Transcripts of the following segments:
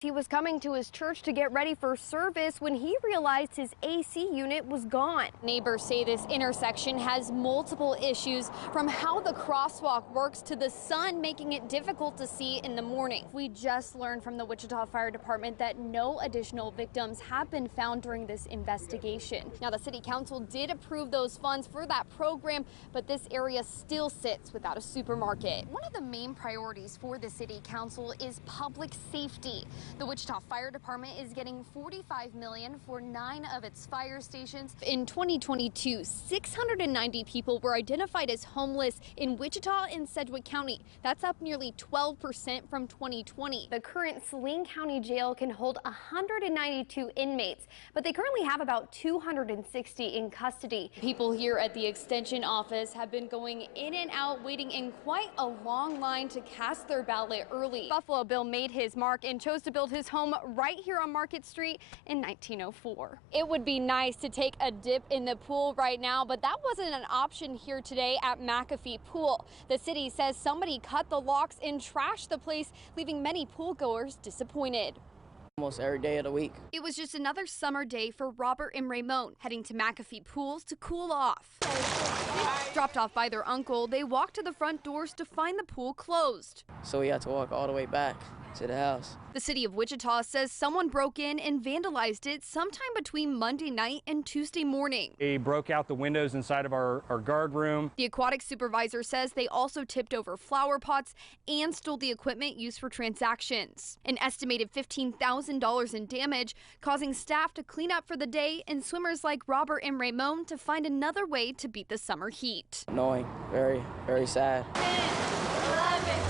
He was coming to his church to get ready for service when he realized his AC unit was gone. Neighbors say this intersection has multiple issues, from how the crosswalk works to the sun making it difficult to see in the morning. We just learned from the Wichita Fire Department that no additional victims have been found during this investigation. Now, the city council did approve those funds for that program, but this area still sits without a supermarket. One of the main priorities for the city council is public safety. The Wichita Fire Department is getting $45 million for 9 of its fire stations. In 2022, 690 people were identified as homeless in Wichita and Sedgwick County. That's up nearly 12% from 2020. The current Saline County Jail can hold 192 inmates, but they currently have about 260 in custody. People here at the Extension office have been going in and out, waiting in quite a long line to cast their ballot early. Buffalo Bill made his mark and chose to build his home right here on Market Street in 1904. It would be nice to take a dip in the pool right now, but that wasn't an option here today at McAfee Pool. The city says somebody cut the locks and trashed the place, leaving many pool goers disappointed. Almost every day of the week. It was just another summer day for Robert and Raymond, heading to McAfee Pools to cool off. Dropped off by their uncle, they walked to the front doors to find the pool closed. So we had to walk all the way back to the house. The city of Wichita says someone broke in and vandalized it sometime between Monday night and Tuesday morning. They broke out the windows inside of our guard room. The aquatic supervisor says they also tipped over flower pots and stole the equipment used for transactions. An estimated $15,000 in damage, causing staff to clean up for the day and swimmers like Robert and Raymond to find another way to beat the summer heat. Annoying, very, very sad.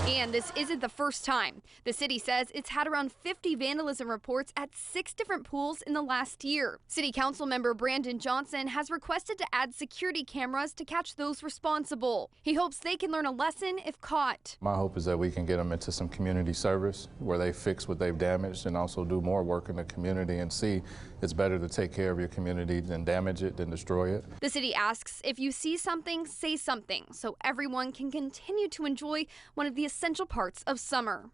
And this isn't the first time. The city says it's had around 50 vandalism reports at 6 different pools in the last year. City Council member Brandon Johnson has requested to add security cameras to catch those responsible. He hopes they can learn a lesson if caught. My hope is that we can get them into some community service where they fix what they've damaged and also do more work in the community and see it's better to take care of your community than damage it, than destroy it. The city asks if you see something, say something, so everyone can continue to enjoy one of the essential parts of summer.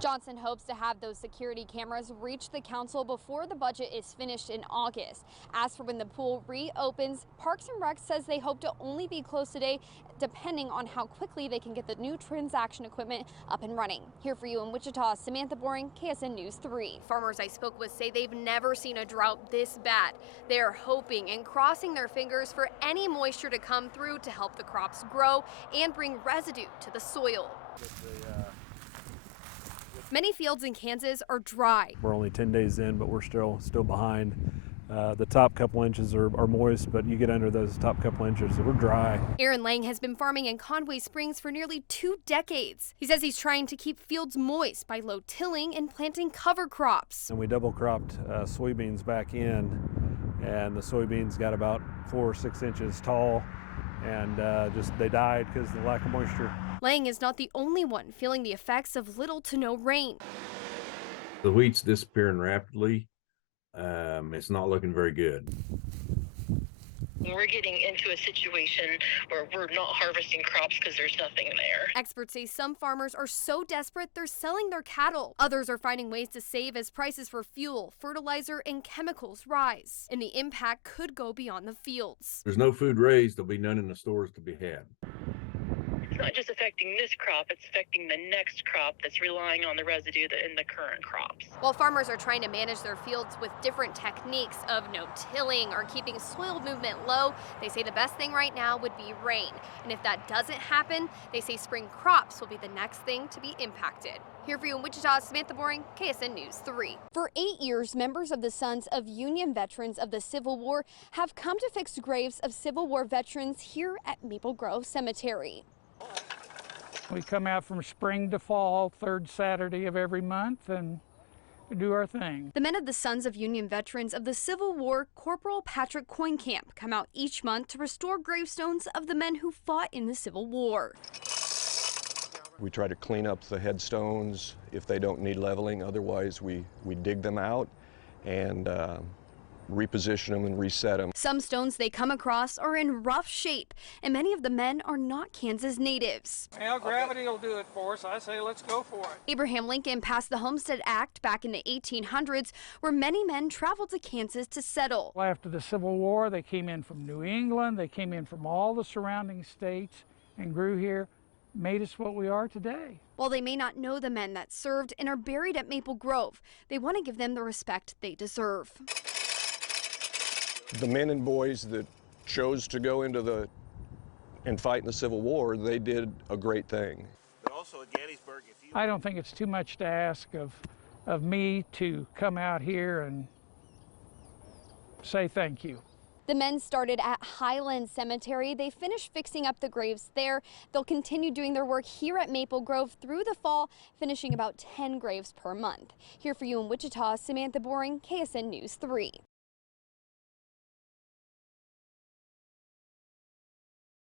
Johnson hopes to have those security cameras reach the council before the budget is finished in August. As for when the pool reopens, Parks and Rec says they hope to only be closed today, depending on how quickly they can get the new transaction equipment up and running. Here for you in Wichita, Samantha Boring, KSN News 3. Farmers I spoke with say they've never seen a drought this bad. They're hoping and crossing their fingers for any moisture to come through to help the crops grow and bring residue to the soil. Many fields in Kansas are dry. We're only 10 days in, but we're still behind. The top couple inches are moist, but you get under those top couple inches, we're dry. Aaron Lang has been farming in Conway Springs for nearly 2 decades. He says he's trying to keep fields moist by low tilling and planting cover crops. And we double cropped soybeans back in, and the soybeans got about 4 or 6 inches tall, and they died because of the lack of moisture. Lang is not the only one feeling the effects of little to no rain. The wheat's disappearing rapidly. It's not looking very good. We're getting into a situation where we're not harvesting crops because there's nothing there. Experts say some farmers are so desperate they're selling their cattle. Others are finding ways to save as prices for fuel, fertilizer, and chemicals rise. And the impact could go beyond the fields. There's no food raised. There'll be none in the stores to be had. It's not just affecting this crop, it's affecting the next crop that's relying on the residue in the current crops. While farmers are trying to manage their fields with different techniques of no tilling or keeping soil movement low, they say the best thing right now would be rain. And if that doesn't happen, they say spring crops will be the next thing to be impacted. Here for you in Wichita, Samantha Boring, KSN News 3. For 8 years, members of the Sons of Union Veterans of the Civil War have come to fix graves of Civil War veterans here at Maple Grove Cemetery. We come out from spring to fall, 3rd Saturday of every month, and we do our thing. The men of the Sons of Union Veterans of the Civil War Corporal Patrick Coinkamp come out each month to restore gravestones of the men who fought in the Civil War. We try to clean up the headstones if they don't need leveling. Otherwise, we dig them out and reposition them and reset them. Some stones they come across are in rough shape, and many of the men are not Kansas natives. Well, gravity will do it for us. I say let's go for it. Abraham Lincoln passed the Homestead Act back in the 1800s, where many men traveled to Kansas to settle. After the Civil War, they came in from New England, they came in from all the surrounding states and grew here, made us what we are today. While they may not know the men that served and are buried at Maple Grove, they want to give them the respect they deserve. The men and boys that chose to go into and fight in the Civil War, they did a great thing. But also at Gettysburg, I don't think it's too much to ask of me to come out here and say thank you. The men started at Highland Cemetery. They finished fixing up the graves there. They'll continue doing their work here at Maple Grove through the fall, finishing about 10 graves per month. Here for you in Wichita, Samantha Boring, KSN News 3.